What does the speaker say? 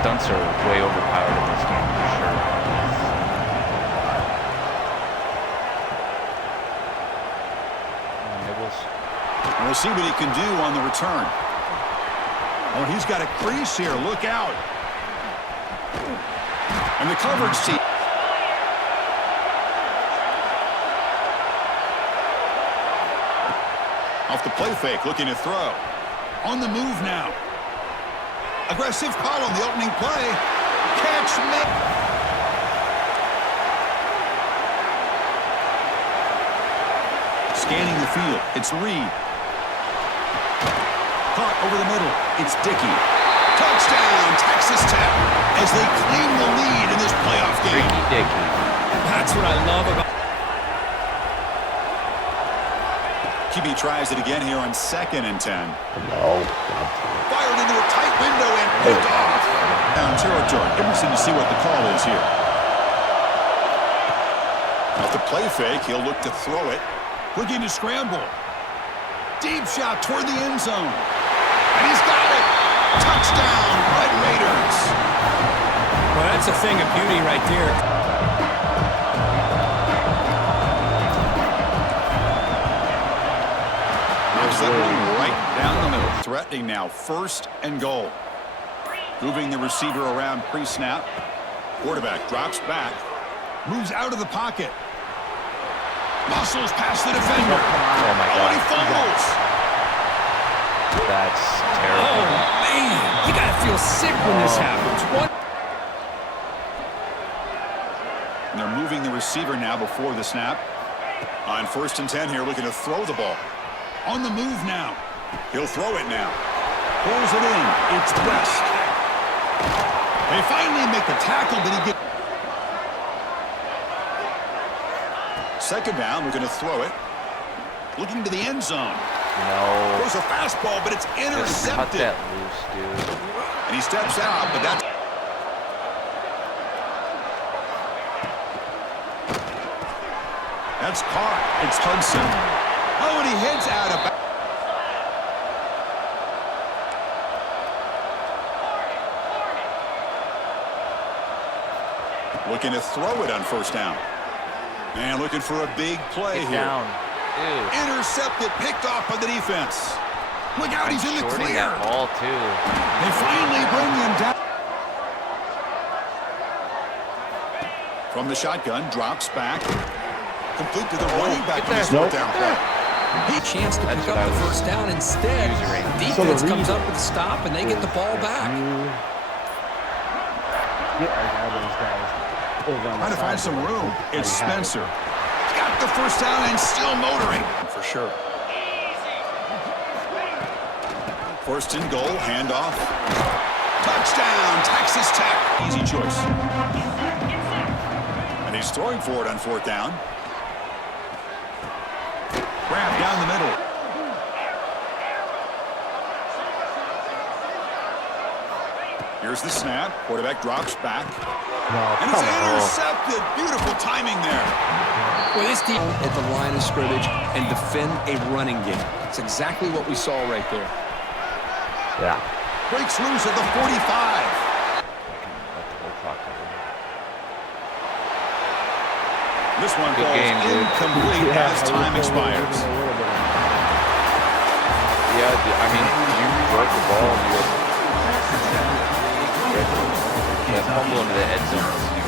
stunts are way overpowered in this game for sure. And we'll see what he can do on the return. Oh, he's got a crease here. Look out. And the coverage team. Off the play fake, looking to throw. On the move now. Aggressive call on the opening play. Catch made. Scanning the field. It's Reed. Caught over the middle. It's Dickey. Touchdown, Texas Tech, as they claim the lead in this playoff game. Dickey. That's what I love about. QB tries it again here on 2nd and 10. No. Fired into a tight window and picked off. Down territory. Interesting to see what the call is here. Off the play fake, he'll look to throw it. Looking to scramble. Deep shot toward the end zone. And he's got it. Touchdown, Red Raiders. Well, that's a thing of beauty right there. That one right down the middle. Threatening now, 1st and goal. Moving the receiver around pre-snap. Quarterback drops back. Moves out of the pocket. Muscles past the defender. Oh, my God. And he fumbles. That's terrible. Oh, man. You got to feel sick when this happens. What? And they're moving the receiver now before the snap. On 1st and 10 here, looking to throw the ball. On the move now. He'll throw it now. Pulls it in. It's West. They finally make the tackle, but he gets... 2nd down, we're going to throw it. Looking to the end zone. No. Throws a fastball, but it's Just cut intercepted. that loose, dude. And he steps out, but that's... That's caught. It's Hudson. Oh, and he heads out of... Looking to throw it on 1st down. And looking for a big play here. Down. Dude. Intercepted, picked off by the defense. Look out, he's in the Shorting clear. that ball, too. They finally bring him down. From the shotgun, drops back. Complete to the running back on his 4th down play. He had a chance to pick up the 1st down instead. Defense comes up with a stop, and they get the ball back. Trying to find some room. It's Spencer. He's got the 1st down and still motoring. For sure. 1st and goal, handoff. Touchdown, Texas Tech. Easy choice. And he's throwing for it on 4th down. Grab down the middle. Here's the snap. Quarterback drops back. And it's intercepted. Beautiful timing there. Well, this team at the line of scrimmage and defend a running game. It's exactly what we saw right there. Yeah. Breaks loose at the 45. This one Good falls game, dude. incomplete as time expires. Yeah, I mean, you broke the ball. That fumble into the end zone.